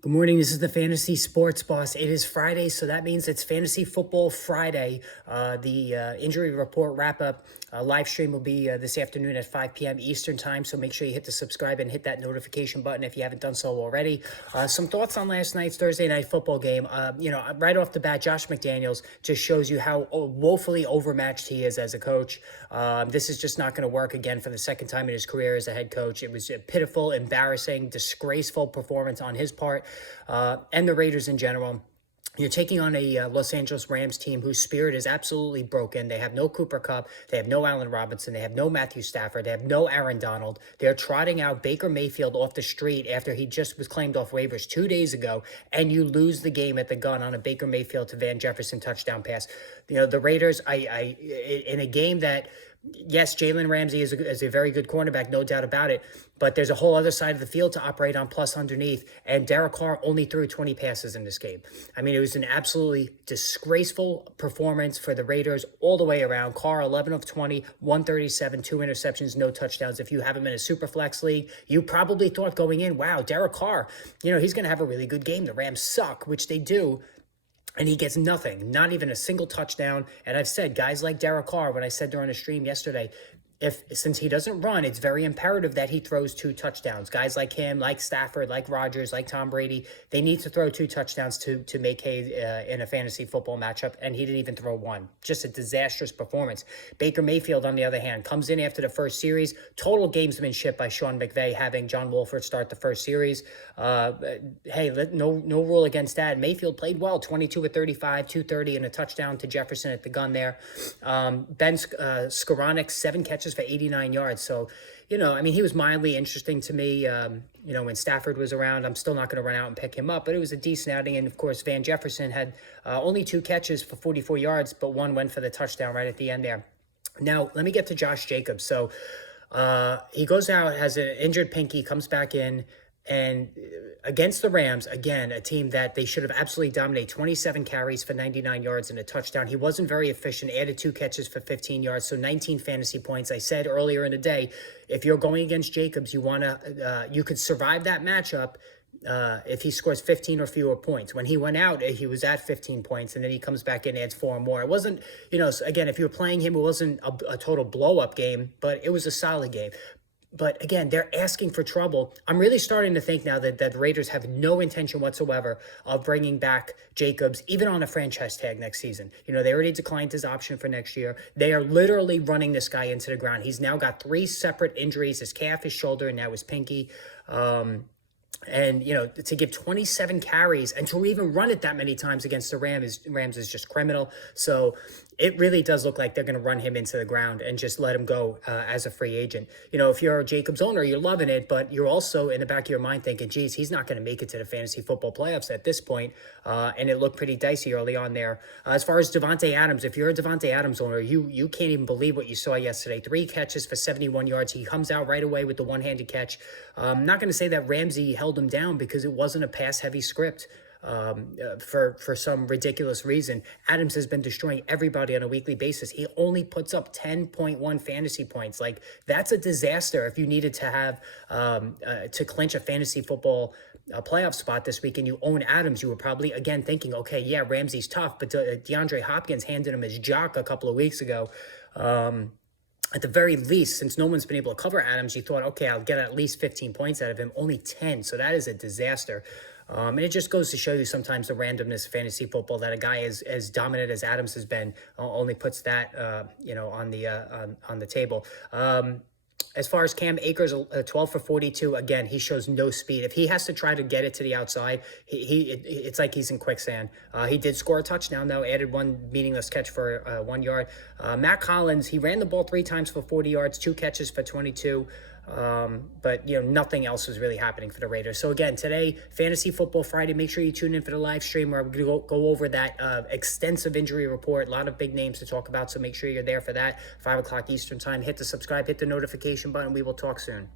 Good morning. This is the Fantasy Sports Boss. It is Friday, so that means it's Fantasy Football Friday. The injury report wrap up live stream will be this afternoon at 5 p.m. Eastern Time, so make sure you hit the subscribe and hit that notification button if you haven't done so already. Some thoughts on last night's Thursday night football game. Right off the bat, Josh McDaniels just shows you how woefully overmatched he is as a coach. This is just not going to work again for the second time in his career as a head coach. It was a pitiful, embarrassing, disgraceful performance on his part. And the Raiders in general. You're taking on a Los Angeles Rams team whose spirit is absolutely broken. They have no Cooper Kupp. They have no Allen Robinson. They have no Matthew Stafford. They have no Aaron Donald. They're trotting out Baker Mayfield off the street after he just was claimed off waivers 2 days ago, and you lose the game at the gun on a Baker Mayfield to Van Jefferson touchdown pass. The Raiders, in a game that, yes, Jalen Ramsey is a very good cornerback, no doubt about it. But there's a whole other side of the field to operate on, plus underneath. And Derek Carr only threw 20 passes in this game. I mean, it was an absolutely disgraceful performance for the Raiders all the way around. Carr, 11 of 20, 137, 2 interceptions, no touchdowns. If you have him in a super flex league, you probably thought going in, wow, Derek Carr, he's going to have a really good game. The Rams suck, which they do. And he gets nothing, not even a single touchdown. And I've said, guys like Derek Carr, when I said during a stream yesterday, since he doesn't run, it's very imperative that he throws 2 touchdowns. Guys like him, like Stafford, like Rodgers, like Tom Brady, they need to throw 2 touchdowns to make hay in a fantasy football matchup, and he didn't even throw one. Just a disastrous performance. Baker Mayfield, on the other hand, comes in after the first series. Total gamesmanship by Sean McVay, having John Wolford start the first series. Hey, no rule against that. Mayfield played well, 22 of 35, 230, and a touchdown to Jefferson at the gun there. Ben Skoranek, 7 catches for 89 yards. So, he was mildly interesting to me. When Stafford was around, I'm still not going to run out and pick him up, but it was a decent outing. And of course, Van Jefferson had only 2 catches for 44 yards, but one went for the touchdown right at the end there. Now, let me get to Josh Jacobs. So he goes out, has an injured pinky, comes back in, and against the Rams, again, a team that they should have absolutely dominated, 27 carries for 99 yards and a touchdown. He wasn't very efficient, added 2 catches for 15 yards, so 19 fantasy points. I said earlier in the day, if you're going against Jacobs, you could survive that matchup if he scores 15 or fewer points. When he went out, he was at 15 points, and then he comes back in and adds 4 more. It wasn't, again, if you were playing him, it wasn't a total blow-up game, but it was a solid game. But again, they're asking for trouble. I'm really starting to think now that the Raiders have no intention whatsoever of bringing back Jacobs, even on a franchise tag next season. They already declined his option for next year. They are literally running this guy into the ground. He's now got 3 separate injuries, his calf, his shoulder, and now his pinky. And, to give 27 carries and to even run it that many times against the Rams is just criminal. So it really does look like they're going to run him into the ground and just let him go as a free agent. If you're a Jacobs owner, you're loving it, but you're also in the back of your mind thinking, geez, he's not going to make it to the fantasy football playoffs at this point. And it looked pretty dicey early on there. As far as Davante Adams, if you're a Davante Adams owner, you can't even believe what you saw yesterday. 3 catches for 71 yards. He comes out right away with the one-handed catch. I'm not going to say that Ramsey held him down because it wasn't a pass-heavy script. For some ridiculous reason. Adams has been destroying everybody on a weekly basis. He only puts up 10.1 fantasy points. Like, that's a disaster. If you needed to have to clinch a fantasy football playoff spot this week and you own Adams, you were probably, again, thinking, okay, yeah, Ramsey's tough, but DeAndre Hopkins handed him his jock a couple of weeks ago. At the very least, since no one's been able to cover Adams, you thought, okay, I'll get at least 15 points out of him. Only 10, so that is a disaster. And it just goes to show you sometimes the randomness of fantasy football, that a guy as dominant as Adams has been only puts that on the table. As far as Cam Akers, 12 for 42, again, he shows no speed. If he has to try to get it to the outside, it's like he's in quicksand. He did score a touchdown, though, added 1 meaningless catch for 1 yard. Matt Collins, he ran the ball 3 times for 40 yards, 2 catches for 22. But nothing else was really happening for the Raiders. So again, today, Fantasy Football Friday, make sure you tune in for the live stream where we're going to go over that extensive injury report. A lot of big names to talk about, so make sure you're there for that. 5 o'clock Eastern time. Hit the subscribe, hit the notification button. We will talk soon.